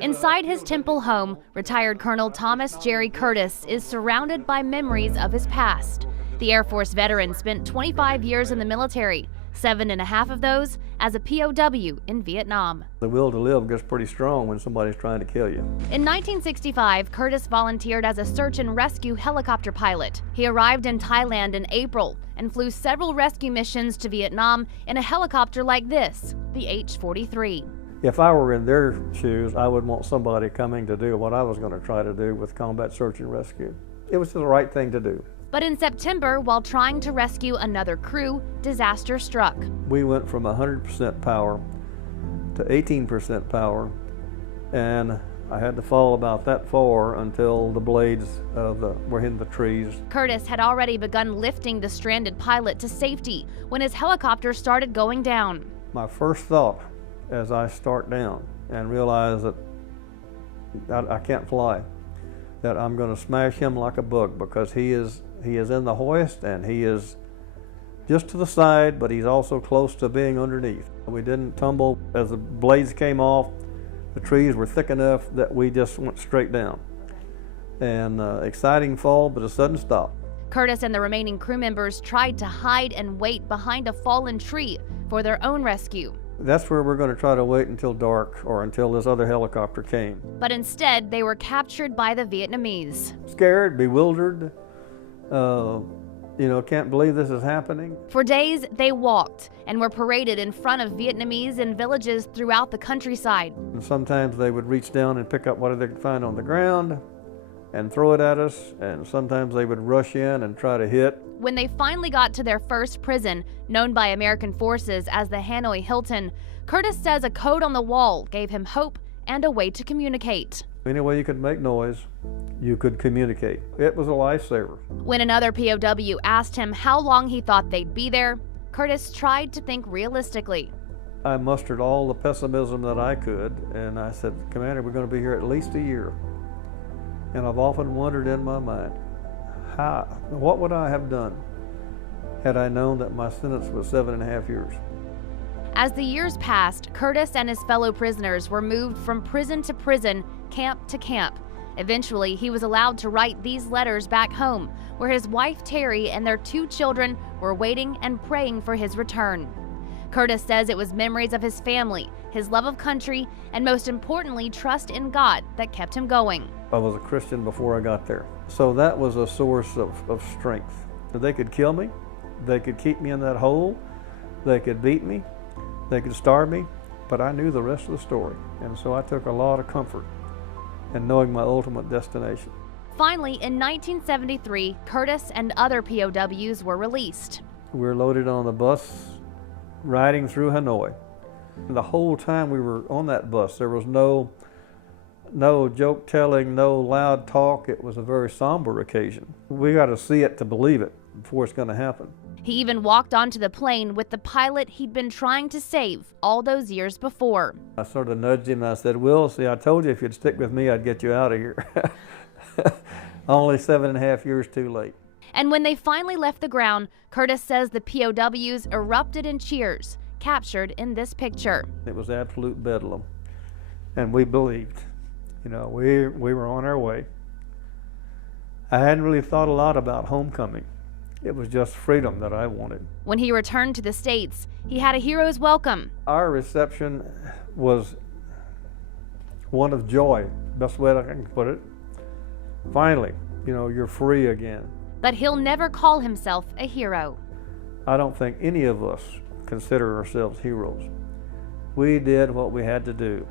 Inside his Temple home, retired Colonel Thomas Jerry Curtis is surrounded by memories of his past. The Air Force veteran spent 25 years in the military, 7.5 of those as a POW in Vietnam. The will to live gets pretty strong when somebody's trying to kill you. In 1965, Curtis volunteered as a search and rescue helicopter pilot. He arrived in Thailand in April and flew several rescue missions to Vietnam in a helicopter like this, the H-43. If I were in their shoes, I would want somebody coming to do what I was going to try to do with combat search and rescue. It was the right thing to do. But in September, while trying to rescue another crew, disaster struck. We went from 100% power to 18% power, and I had to fall about that far until the blades were in the trees. Curtis had already begun lifting the stranded pilot to safety when his helicopter started going down. My first thought as I start down and realize that I can't fly, that I'm going to smash him like a bug, because he is in the hoist and he is just to the side, but he's also close to being underneath. We didn't tumble. As the blades came off, the trees were thick enough that we just went straight down. And exciting fall, but a sudden stop. Curtis and the remaining crew members tried to hide and wait behind a fallen tree for their own rescue. That's where we're going to try to wait until dark or until this other helicopter came. But instead, they were captured by the Vietnamese. Scared, bewildered, can't believe this is happening. For days, they walked and were paraded in front of Vietnamese in villages throughout the countryside. And sometimes they would reach down and pick up what they could find on the ground and throw it at us, and sometimes they would rush in and try to hit. When they finally got to their first prison, known by American forces as the Hanoi Hilton, Curtis says a code on the wall gave him hope and a way to communicate. Any way you could make noise, you could communicate. It was a lifesaver. When another POW asked him how long he thought they'd be there, Curtis tried to think realistically. I mustered all the pessimism that I could, and I said, Commander, we're going to be here at least a year. And I've often wondered in my mind, what would I have done had I known that my sentence was 7.5 years? As the years passed, Curtis and his fellow prisoners were moved from prison to prison, camp to camp. Eventually, he was allowed to write these letters back home, where his wife Terry and their 2 children were waiting and praying for his return. Curtis says it was memories of his family, his love of country, and most importantly, trust in God that kept him going. I was a Christian before I got there, so that was a source of strength. They could kill me, they could keep me in that hole, they could beat me, they could starve me, but I knew the rest of the story, and so I took a lot of comfort in knowing my ultimate destination. Finally, in 1973, Curtis and other POWs were released. We were loaded on the bus riding through Hanoi. The whole time we were on that bus, there was no joke telling, no loud talk. It was a very somber occasion. We got to see it to believe it before it's going to happen. He even walked onto the plane with the pilot he'd been trying to save all those years before. I sort of nudged him and I said, Will, see, I told you if you'd stick with me, I'd get you out of here. Only 7.5 years too late. And when they finally left the ground, Curtis says the POWs erupted in cheers, captured in this picture. It was absolute bedlam, and we believed. We were on our way. I hadn't really thought a lot about homecoming. It was just freedom that I wanted. When he returned to the States, he had a hero's welcome. Our reception was one of joy, best way I can put it. Finally, you're free again. But he'll never call himself a hero. I don't think any of us consider ourselves heroes. We did what we had to do.